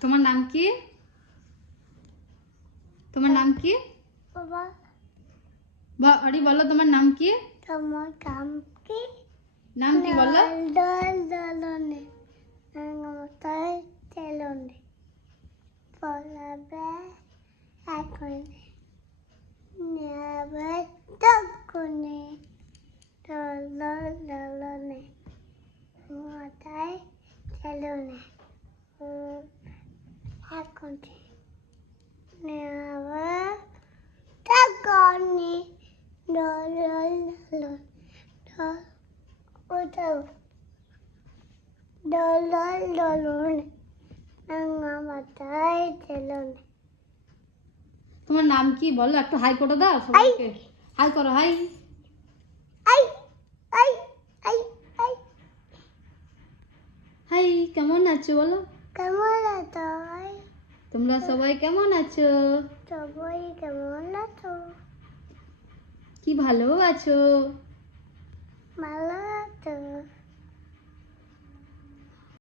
তোমার নাম কি? তোমার নাম কি? বাবা আরে বলো তোমার নাম কি? তোমার কাম কি? নাম কি বলো? দলনে তাই তেলনে পলাবে একনে নেবে তকনে দলনে তাই তেলনে একনে নেবে তকনে দলনে ওটাও দলনে তাই তেলনে। তোমার নাম কি বলো? একটু হাই করে দাও সবাইকে। হাই করো, হাই। আই আই আই আই হাই, কেমন আছো বলো? কেমন আছো? তোমরা সবাই কেমন আছো? সবাই কেমন আছো? কি ভালো আছো? ভালো আছো?